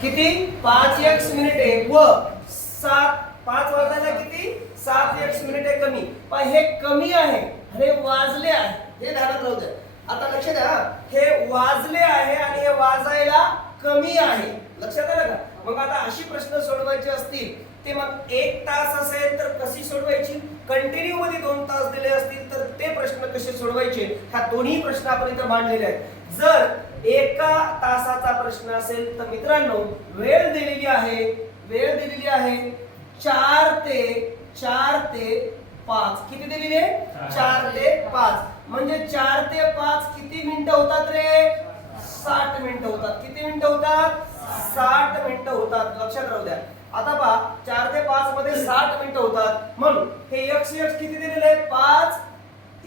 किती? पाच एक्स मिनिटे व सात पाच वाजायला किती? सात एक्स मिनिटे कमी. पण हे कमी आहे. हे वाजले आहे. हे ध्यानात राहू द्या. आता लक्ष द्या हे. वाजले आहे आणि हे वाजायला कमी आहे. लक्षात आलं का? मग आता अशी प्रश्न सोडवायचे असतील ते मग एक तास असेल तर कशी सोडवायची? कंटिन्यू मध्ये दोन तास दिले असतील तर ते प्रश्न कसे सोडवायचे? ह्या दोन्ही प्रश्न आपण इथं मांडलेले आहेत. जर एका तासाचा प्रश्न असेल तर मित्रांनो वेळ दिलेली आहे वेळ दिलेली आहे चार ते चार ते पाच. किती दिलेली आहे? चार. ते पाच. म्हणजे चार ते पाच किती मिनिटं होतात रे? साठ मिनिटं होतात. किती मिनिटं होतात? साठ मिनिटं होतात. लक्षात राहू द्या. आता पहा चार ते पाच मध्ये साठ मिनिटं होतात. म्हणून हे यक्स यक्स किती दिलेलं आहे? पाच.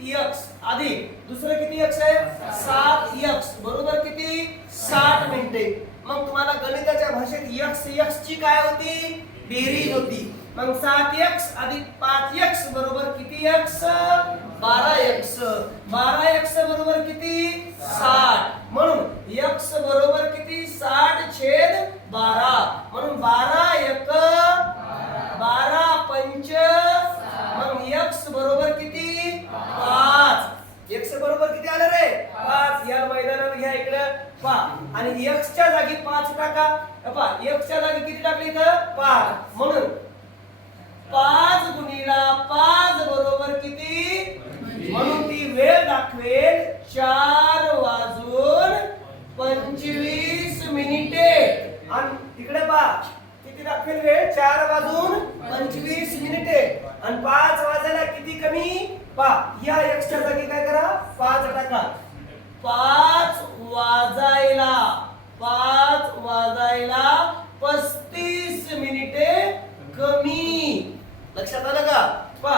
यक्स अधिक दुसरं किती यक्स आहे? सात यक्स बरोबर किती? साठ मिनिटे. मग तुम्हाला गणिताच्या भाषेत यक्स यक्स ची काय होती? बेरीज होती. मग सात यक्स अधिक पाच यक्स बरोबर किती यक्स बारा यक्स बारा यक्स बरोबर किती साठ म्हणून यक्स बरोबर किती साठ छेद बारा म्हणून बारा एक बारा पंच मग यक्स बरोबर किती पाच एक्स बरोबर किती आलं रे पाच या घ्या इकडं. पहा. आणि एक्स च्या जागी पाच टाका. पहा. एक्स च्या जागी किती टाकली इथं? पाच. म्हणून पाच गुणीला पाच बरोबर किती? म्हणून ती वेळ दाखवेल चार वाजून पंचवीस मिनिटे. आणि इकडे पहा. किती दाखवेल वेळ? चार वाजून पंचवीस मिनिटे. आणि पाच वाजायला किती कमी? पहा. या एक्सच्या जागी काय करा? पाच टाका. पाच वाजायला. पाच वाजायला पस्तीस मिनिटे कमी. लक्षात आलं का? पा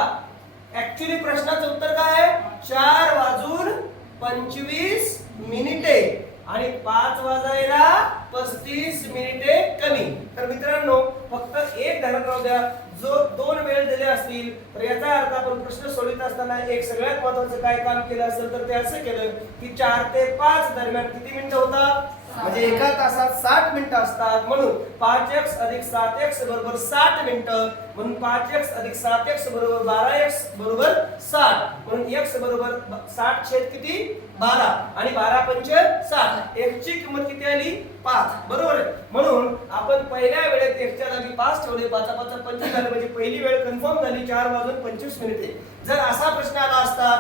ऍक्च्युली प्रश्नाचं उत्तर काय आहे? चार वाजून पंचवीस मिनिटे. आणि पाच वाजायला पस्तीस मिनिटे कमी. तर मित्रांनो फक्त एक ध्यानात राहू द्या. जो दोन वेळ दिले असतील तर याचा अर्थ आपण प्रश्न सोडवित असताना एक सगळ्यात महत्वाचं काय काम केलं असेल तर ते असं केलं की चार ते पाच दरम्यान किती मिनिटं होतात म्हणजे एका तासात साठ मिनिटं असतात म्हणून पाच एक्स अधिक सात एक्स बरोबर साठ मिनिटं म्हणून पाच एक्स अधिक सात एक्स बरोबर बारा एक्स बरोबर साठ म्हणून एक्स बरोबर साठ छेद किती? बारा. आणि बारा पंच साठ. एक्स ची किंमत किती आली? पाच. बरोबर आहे. म्हणून आपण पहिल्या वेळेत एक्सच्या जागी पाच ठेवले पाच पाच पंचवीस झाले. म्हणजे पहिली वेळ कन्फर्म झाली चार वाजून पंचवीस मिनिटे. जर असा प्रश्न आला असता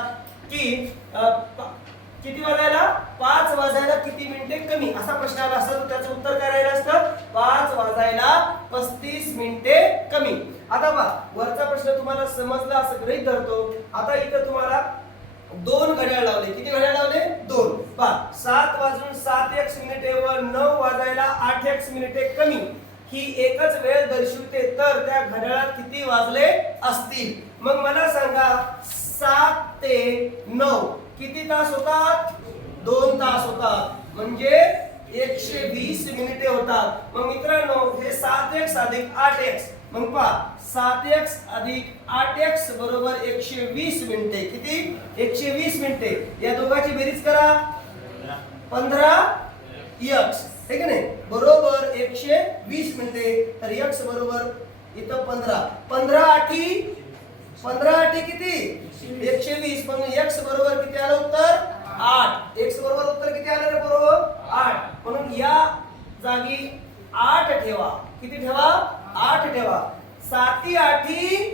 की मिनिटे कमी. आता पहा वरचा प्रश्न तुम्हाला समजला असं गृहीत धरतो. आता इथं तुम्हाला दोन घड्याळ लावले. किती घड्याळ लावले? दोन. पहा सात वाजून सात एक्स मिनिटे व नऊ वाजायला आठ एक्स मिनिटे कमी. ही एकच वेळ दर्शवते तर त्या घड्याळात किती वाजले असतील? मग मला सांगा सात ते नऊ किती तास होतात दोन तास होतात म्हणजे एकशे वीस मिनिटे होतात मग मित्रांनो हे सात एक्स अधिक आठ एक्स. मग पहा सात एक्स अधिक आठ एक्स बरोबर एकशे वीस मिनिटे. किती? एकशे वीस मिनिटे. या दोघांची बेरीज करा. पंधरा यक्स ठीक आहे नाही? बरोबर एकशे वीस मिनिटे. तर यक्स बरोबर इथं पंधरा. पंधरा आठी. पंधरा आठी किती? एकशे वीस. पण एक्स बरोबर किती आलं उत्तर? आठ. एक्स बरोबर उत्तर किती आलं रे बरोबर? आठ. म्हणून या जागी आठ ठेवा. किती ठेवा? आठ ठेवा. साती आठी.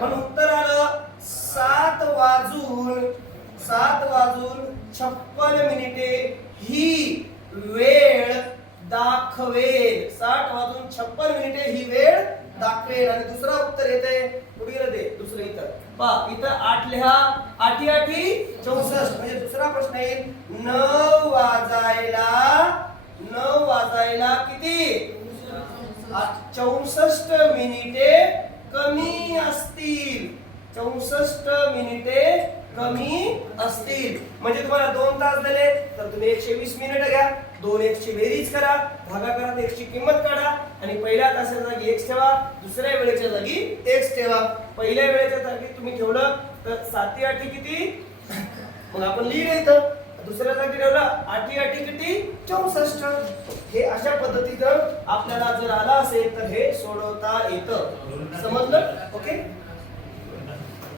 पण उत्तर आलं सात वाजून सात वाजून छप्पन मिनिटे ही वेळ दाखवेल. साठ वाजून छप्पन मिनिटे ही वेळ दाखवेल. आणि दुसरा उत्तर येते कुठे दे दुसरं इथं. पा इथं आठ लिहा. आठी आठी. चौसष्ट. म्हणजे दुसरा प्रश्न येईल. नऊ वाजायला नऊ वाजायला किती चौसष्ट मिनिटे कमी असतील. चौसष्ट मिनिटे कमी असतील. म्हणजे तुम्हाला दोन तास दिले तर तुम्ही एकशे वीस मिनिट घ्या. दोन एकशे बेरीज करा भागाकारात एकची किंमत काढा आणि पहिल्या तासाच्या जागी एक ठेवा दुसऱ्या वेळेच्या जागी एक ठेवा. पहिल्या वेळेच्या जागी तुम्ही ठेवलं तर साती आठी किती मग आपण लिहिलं इथं. दुसऱ्या जागी ठेवलं. आठी आठी किती? चौसष्ट. हे अशा पद्धतीचं आपल्याला जर आला असेल तर हे सोडवता येतं. समजलं? ओके?